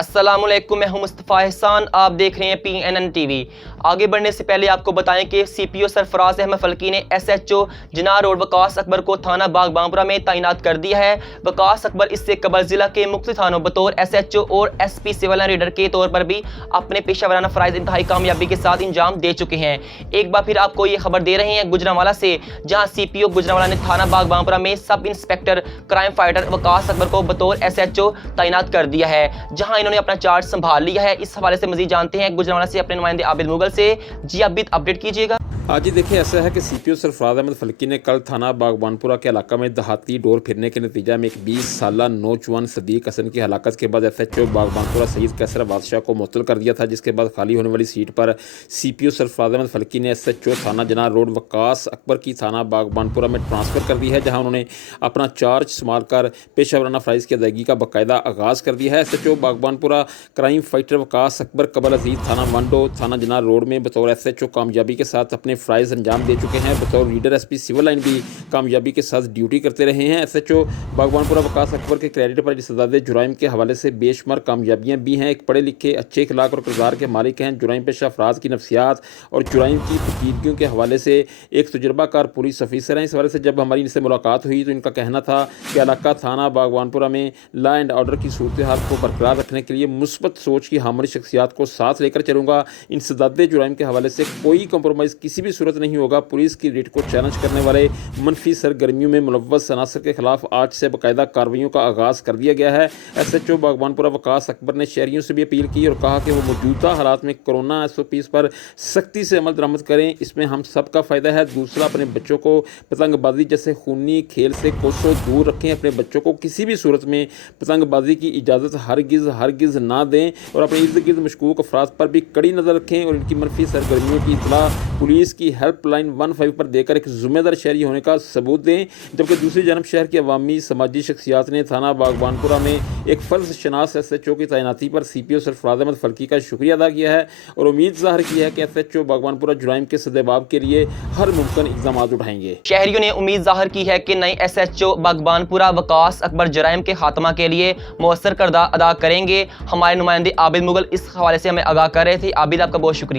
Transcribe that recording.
अस्सलाम वालेकुम, मैं हूं मुस्तफ़ा एहसान। आप देख रहे हैं PNN TV। आगे बढ़ने से पहले आपको बताएं कि CPO सरफराज अहमद फल्की ने SHO जनार रोड वकास अकबर को थाना बाग बांपुरा में तैनात कर दिया है। वकास अकबर इससे कबल जिला के मुख्तलिफ थानों बतौर SHO और SP सिविल लाइन रीडर के तौर पर भी अपने पेशा वराना फ़राइज़ इंतहाई कामयाबी के साथ अंजाम दे चुके हैं। एक बार फिर आपको ये खबर दे रहे हैं गुजरांवाला से, जहाँ CPO गुजरांवाला ने थाना बाग बांपुरा में sub inspector crime fighter Waqas Akbar को बतौर SHO तैनात कर दिया है, जहां इन्होंने अपना चार्ज संभाल लिया है। इस हवाले से मजीद जानते हैं गुजरांवाला से अपने नुमाइंदे आबिद मुगल से। जी आबिद, अपडेट कीजिएगा। आज ही देखिए, ऐसा है कि CPO सरफराज अहमद फल्की ने कल थाना बागबानपुरा के इलाका में दहाती डोर फिरने के नतीजा में एक 20 साला नौजवान सदीक हसन की हलाकत के बाद SHO बागबानपुरा सईद कैसर बादशाह को मुअत्तल कर दिया था, जिसके बाद खाली होने वाली सीट पर CPO सरफराज अहमद फल्की ने SHO थाना जनार रोड वकास अकबर की थाना बागबानपुरा में ट्रांसफ़र कर दी है, जहाँ उन्होंने अपना चार्ज संभाल कर पेशा वराना फ़राइज़ की अदायगी का बाकायदा आगाज़ कर दिया है। SHO Baghbanpura crime fighter Waqas Akbar कबल अजीज़ थाना मंडो थाना जनार रोड में बतौर SHO कामयाबी के साथ अपने फ़राइज़ अंजाम दे चुके हैं। बतौर लीडर SP सिविल लाइन भी कामयाबी के साथ ड्यूटी करते रहे हैं। SHO बागबानपुरा वकास अकबर के क्रेडिट पर इस्तेदाद जुराइम के हवाले से बेशुमार कामयाबियाँ भी हैं। एक पढ़े लिखे अच्छे अखलाक और किरदार के मालिक हैं। जुराइम पेशा अफराद की नफ्सियात और जुराइम की पेचीदगियों के हवाले से एक तजुर्बाकार पुलिस ऑफिसर हैं। इस हवाले से जब हमारी इनसे मुलाकात हुई तो इनका कहना था कि इलाका थाना बागबानपुरा में लॉ एंड ऑर्डर की सूरत हाल को बरकरार रखने के लिए मुस्बत सोच की हामिल शख्सियात को साथ लेकर चलूँगा। इंसदाद जुराइम के हवाले से कोई कंप्रोमाइज़ किसी भी सूरत नहीं होगा। पुलिस की रेट को चैलेंज करने वाले मनफी सरगर्मियों में मुलव्वस अनासर के खिलाफ आज से बाकायदा कार्रवाइयों का आगाज़ कर दिया गया है। SHO बागबानपुरा वकास अकबर ने शहरियों से भी अपील की और कहा कि वो मौजूदा हालात में कोरोना SOPs पर सख्ती से अमल दरामद करें, इसमें हम सबका फ़ायदा है। दूसरा, अपने बच्चों को पतंगबाजी जैसे खूनी खेल से कोसों दूर रखें। अपने बच्चों को किसी भी सूरत में पतंगबाजी की इजाज़त हरगिज़ ना दें और अपने इर्द गिर्द मशकूक अफराद पर भी कड़ी नज़र रखें और इनकी मनफी सरगर्मियों की इतला पुलिस की हेल्पलाइन 15 पर देकर एक ज़िम्मेदार शहरी होने का सबूत दें। जबकि दूसरी जानब शहर की अवामी समाजी शख्सियात ने थाना बागबानपुरा में एक फ़र्ज शनास SHO की तैनाती पर CPO सरफराज अहमद फल्की का शुक्रिया अदा किया है और उम्मीद ज़ाहिर की है कि SHO बागबानपुरा जुराइम के सदेबाब के लिए हर मुमकिन इक़दाम उठाएंगे। शहरियों ने उम्मीद जाहिर की है कि नई SHO बागबानपुरा वकास अकबर जुराइम के खात्मा के लिए मौसर किरदार अदा करेंगे। हमारे नुमाइंदे आबिद मुगल इस हवाले से हमें आगाह कर रहे थे। आबिद, आपका बहुत शुक्रिया।